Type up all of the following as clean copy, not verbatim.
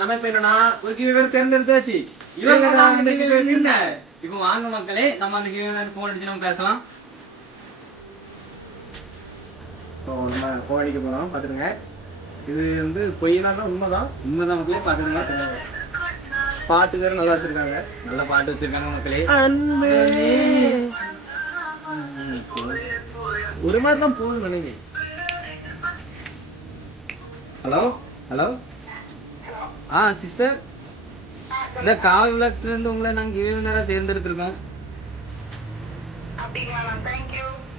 நம்ம இப்ப என்னன்னா ஒரு கிவ்அவே தேர்ந்தெடுத்தாச்சு. இப்போ வாங்க மக்களே, நம்ம அந்த கிவ்அவே போன் அடிச்சு நம்ம பேசலாம். நம்ம போன் அடிக்க போறோம், பாத்துருங்க. இது வந்து பொய்னாலும் உண்மைதான் மக்களே, பாத்துருங்க. பாட்டு வேற நல்லா வச்சிருக்காங்க, நல்ல பாட்டு வச்சிருக்காங்க மக்களே. ஒரு மாதிரி தான் போகுது நினைக்கிறேன். ஹலோ ஹலோ சிஸ்டர், இந்த காவி விளக்குல இருந்து உங்களை நாங்கள் கிவ்அவே தேர்ந்தெடுத்திருக்கோம்.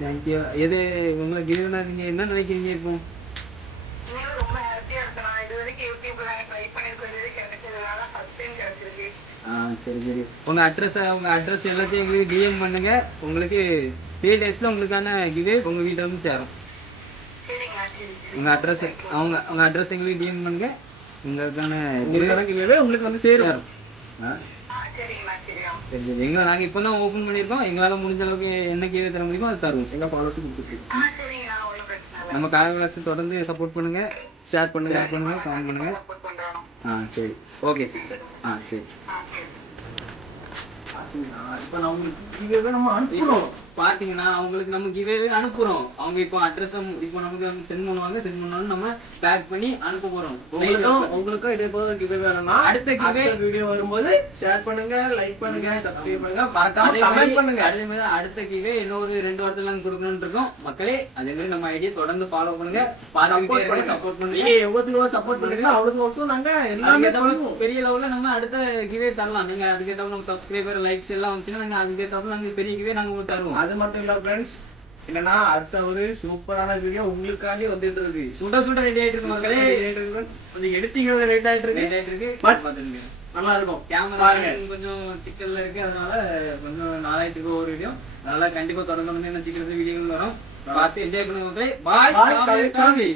தேங்க்யூ. எது உங்களுக்கு கிவ்அவே நீங்க என்ன நினைக்கிறீங்க இப்போ? சரி. உங்க அட்ரஸ் எல்லாத்தையும் எங்களுக்கு டிஎம் பண்ணுங்க. உங்களுக்கு 3 daysல உங்களுக்கான கிவ்அவே உங்க வீட்டில் வந்து சேரும். உங்க அட்ரஸ் எங்களுக்கு டிஎம் பண்ணுங்க. உங்களுக்கான கிவ்அவே உங்களுக்கு வந்து சேரும். சரி. எங்களை நாங்கள் இப்போ தான் ஓப்பன் பண்ணியிருக்கோம். எங்களால் முடிஞ்ச அளவுக்கு என்ன கிவ்அவே தர முடியுமோ அதை தருவோம். எங்கள் ஃபாலோவர்ஸ் கொடுத்துருக்கோம். நம்ம காவிளாக்ஸ் தொடர்ந்து சப்போர்ட் பண்ணுங்க, ஷேர் பண்ணுங்க, கமெண்ட் பண்ணுங்க. சரி. Okay sister. சரி. இப்போ நான் உங்களுக்கு கிவ்அவே நம்ம அனுப்புறோம். பாத்தீங்கன்னா அவங்களுக்கு நம்ம கிவ்அவே அனுப்புறோம். அவங்க இப்போ அட்ரஸ் இப்போ நமக்கு சென்ட் பண்ணுவாங்க. சென்ட் பண்ணாலும் நம்ம பேக் பண்ணி அனுப்ப போறோம். உங்களுக்கும் இதே போல கிவ்அவே வேணும்னா அடுத்த வீடியோ வரும்போது ஷேர் பண்ணுங்க, லைக் பண்ணுங்க, சப்ஸ்கிரைப் பண்ணுங்க, மறக்காம கமெண்ட் பண்ணுங்க. அதே மாதிரி அடுத்த கிவ்அவே இன்னொரு 2 வாரத்துல நாங்க கொடுக்கணும்னு இருக்கோம். மக்களே, அதே மாதிரி நம்ம ஐடியா தொடர்ந்து ஃபாலோ பண்ணுங்க, சப்போர்ட் பண்ணுங்க. நீங்க எவ்வளவு சப்போர்ட் பண்றீங்களோ அவ்வளவுக்கு நாங்க எல்லாமே பண்ணுவோம். பெரிய லெவல்ல நம்ம அடுத்த கிவ்அவே தரலாம். நீங்க அதுக்கேற்ற நம்ம சப்ஸ்கிரைபர் லைக்ஸ் எல்லாம் வந்துச்சுன்னா நாங்க அதுக்கேற்ற நாங்க பெரிய கிவ்அவே நாங்க உங்களுக்கு தருவோம். அது மட்டும் இல்ல ஃப்ரெண்ட்ஸ், என்னன்னா அடுத்த ஒரு சூப்பரான வீடியோ உங்களுக்காண்டி வந்துட்டு இருக்கு. சுட ரெடி ஆயிட்டு இருக்கு மக்களே. கொஞ்சம் எடிட்டிங் லேட் ஆயிட்டு இருக்கு. பாத்துங்க, நல்லா இருக்கும். கேமரா கொஞ்சம் சிக்கல்ல இருக்கு, அதனால கொஞ்சம் நாளாயிட்டு இருக்கு ஒரு வீடியோ. அதனால கண்டிப்பா தொடர்ந்து சீக்கிரத்துல வீடியோகள் வரும். பார்த்து என்ஜாய் பண்ணுங்க மக்களே. பாய்.